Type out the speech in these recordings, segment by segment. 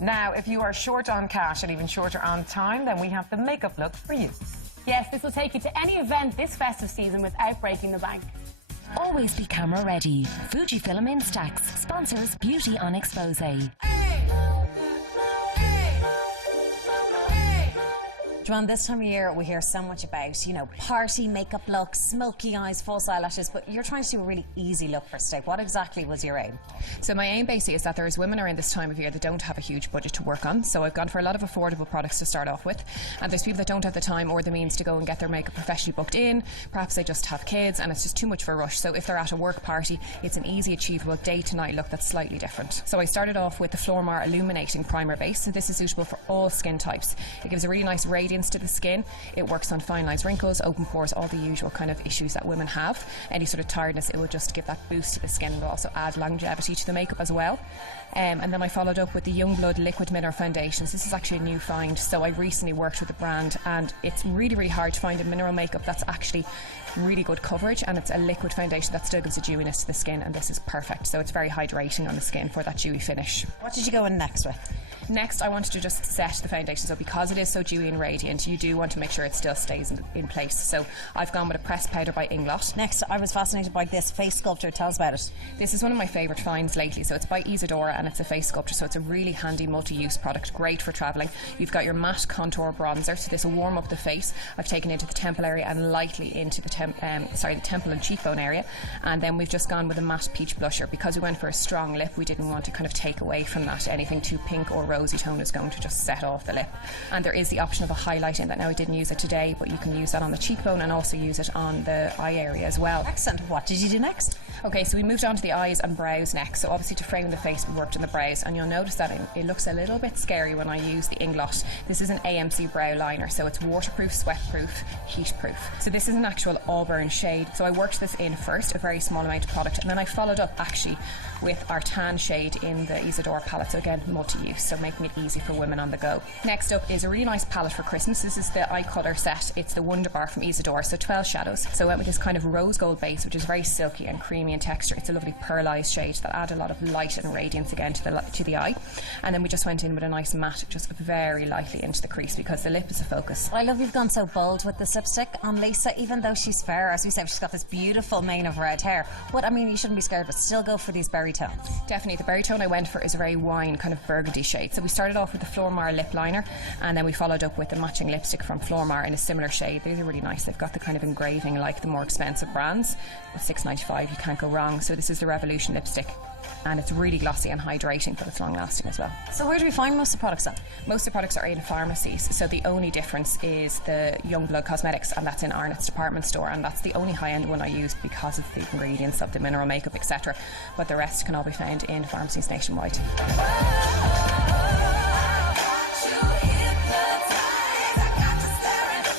Now, if you are short on cash and even shorter on time, then we have the makeup look for you. Yes, this will take you to any event this festive season without breaking the bank. Always be camera ready. Fujifilm Instax sponsors Beauty on Xpose. Joanne, this time of year we hear so much about, party makeup looks, smoky eyes, false eyelashes, but you're trying to do a really easy look for today. What exactly was your aim? So my aim basically is that there's women around this time of year that don't have a huge budget to work on, so I've gone for a lot of affordable products to start off with, and there's people that don't have the time or the means to go and get their makeup professionally booked in. Perhaps they just have kids and it's just too much of a rush, so if they're at a work party, it's an easy achievable day to night look that's slightly different. So I started off with the Flormar Illuminating Primer Base, so this is suitable for all skin types. It gives a really nice radiance to the skin. It works on fine lines, wrinkles, open pores, all the usual kind of issues that women have. Any sort of tiredness, it will just give that boost to the skin. It will also add longevity to the makeup as well. And then I followed up with the Youngblood Liquid Mineral Foundations. This is actually a new find, so I recently worked with the brand, and it's really, really hard to find a mineral makeup that's actually really good coverage, and it's a liquid foundation that still gives a dewiness to the skin, and this is perfect. So it's very hydrating on the skin for that dewy finish. What did you go in next with? Next, I wanted to just set the foundation, so because it is so dewy and radiant, you do want to make sure it still stays in place. So I've gone with a pressed powder by Inglot. Next, I was fascinated by this face sculptor. Tell us about it. This is one of my favourite finds lately. So it's by IsaDora and it's a face sculptor, so it's a really handy multi-use product, great for travelling. You've got your matte contour bronzer, so this will warm up the face. I've taken into the temple area and lightly into the temple and cheekbone area, and then we've just gone with a matte peach blusher. Because we went for a strong lip, we didn't want to kind of take away from that. Anything too pink or rosy tone is going to just set off the lip. And there is the option of a highlight in that. Now, I didn't use it today, but you can use that on the cheekbone and also use it on the eye area as well. Excellent. What did you do next? Okay, so we moved on to the eyes and brows next. So obviously to frame the face, we worked on the brows, and you'll notice that it looks a little bit scary when I use the Inglot. This is an AMC brow liner, so it's waterproof, sweatproof, heatproof. So this is an actual auburn shade. So I worked this in first, a very small amount of product, and then I followed up actually with our tan shade in the IsaDora palette. So again, multi-use, so making it easy for women on the go. Next up is a really nice palette for Christmas. This is the eye colour set. It's the Wonder Bar from IsaDora, so 12 shadows. So I went with this kind of rose gold base, which is very silky and creamy in texture. It's a lovely pearlized shade that add a lot of light and radiance again to the eye. And then we just went in with a nice matte, just very lightly into the crease, because the lip is the focus. I love you've gone so bold with this lipstick on Lisa, even though she's fair. As we said, she's got this beautiful mane of red hair. But I mean, you shouldn't be scared, but still go for these berry tones. Definitely, the berry tone I went for is a very wine kind of burgundy shade. So we started off with the Flormar lip liner, and then we followed up with the matching lipstick from Flormar in a similar shade. These are really nice. They've got the kind of engraving like the more expensive brands. With $6.95, you can't go wrong. So this is the Revolution lipstick, and it's really glossy and hydrating, but it's long lasting as well. So where do we find most of the products then? Most of the products are in pharmacies, so the only difference is the Youngblood Cosmetics, and that's in Arnott's department store, and that's the only high-end one I use because of the ingredients of the mineral makeup, etc. But the rest can all be found in pharmacies nationwide.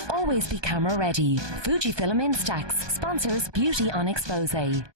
Always be camera ready. Fujifilm Instax sponsors Beauty on Xpose.